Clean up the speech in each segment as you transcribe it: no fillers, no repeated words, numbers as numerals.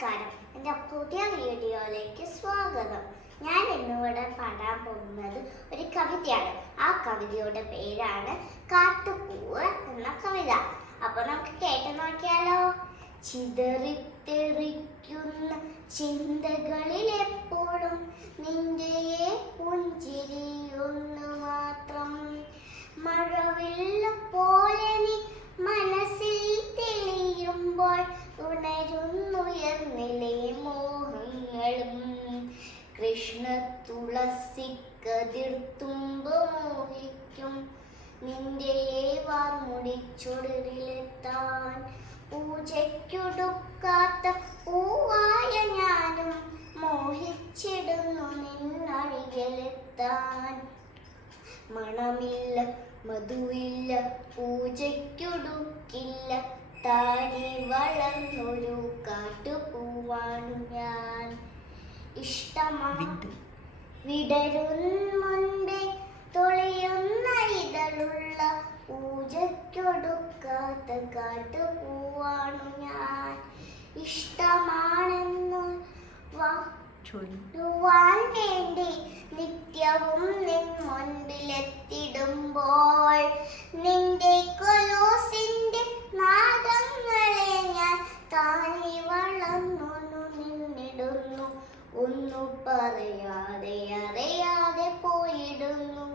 നമസ്കാരം, എൻ്റെ പുതിയ വീഡിയോയിലേക്ക് സ്വാഗതം. ഞാൻ ഇന്നിവിടെ പാടാൻ പോകുന്നത് ഒരു കവിതയാണ്. ആ കവിതയുടെ പേരാണ് കാട്ടുപൂവ് എന്ന കവിത. അപ്പൊ നമുക്ക് കേട്ടു നോക്കിയാലോ. ചിതറിത്തെറിക്കുന്ന ചിന്തകളിൽ എപ്പോഴും നിന്റെ പുഞ്ചിരിയൊന്നു മാത്രം. മഴവില്ല പോലെ നീ മനസ്സിൽ തെളിയുമ്പോൾ ഉണരുന്നുയർന്നിലെ മോഹങ്ങളും. കൃഷ്ണ തുളസി കതിർത്തുമ്പ് മോഹിക്കും നിന്റെ വാർമുടിച്ചൊടരിലെത്താൻ. പൂജയ്ക്കൊടുക്കാത്ത പൂവായ ഞാനും മോഹിച്ചിടുന്നു നിന്നരികിലെത്താൻ. മണമില്ല മധുവില്ല പൂജയ്ക്കൊടുക്കില്ല താഴെ വളർന്നൊരു കാട്ടുപൂവാണു ഞാൻ. വിടരും മുൻപേ തൊളിയുന്ന ഇതളുള്ള പൂജയ്ക്കൊടുക്കാത്ത കാട്ടുപൂവാണു ഞാൻ. ഇഷ്ടമാണെന്നു ചൊല്ലുവാൻ വേണ്ടി നിത്യവും നിൻ മുൻപിലെത്തിടുമ്പോൾ നിന്റെ കൊലോസിന്റെ നാദങ്ങളെ ഞാൻ താനെ വളർന്നു നിന്നിടുന്നു. ഒന്നു പറയാതെ അറിയാതെ പോയിടുന്നു.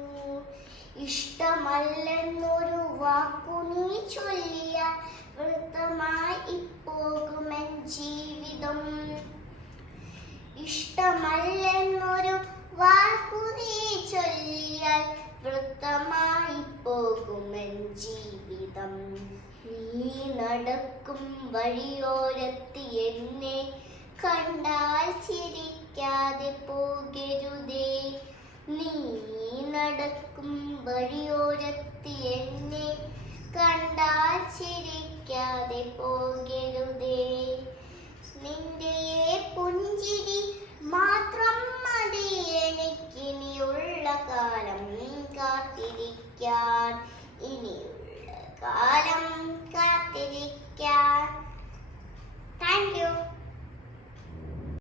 ഇഷ്ടമല്ലെന്നൊരു വാക്കു നീ ചൊല്ലിയാൽ വൃത്തമായി ഇപ്പോകുമെൻ ജീവിതം. ഇഷ്ടമല്ലെന്നൊരു വാക്കു നീ ചൊല്ലിയാൽ വൃത്തമായി പോകുമെൻ ജീവിതം. നീ നടക്കും വഴിയോരത്ത് എന്നെ കണ്ടാൽ ചിരിക്കാതെ പോകരുതേ. നീ നടക്കും വഴിയോരത്ത് എന്നെ കണ്ടാൽ ചിരിക്കാതെ പോകരുതേ. നിന്റെ പുഞ്ചിരി മാത്രം മതി എനിക്കിനിയുള്ള കാലം കാത്തിരിക്കാൻ. ഇനിയുള്ള കാലം കാത്തിരിക്കാൻ. Thank you.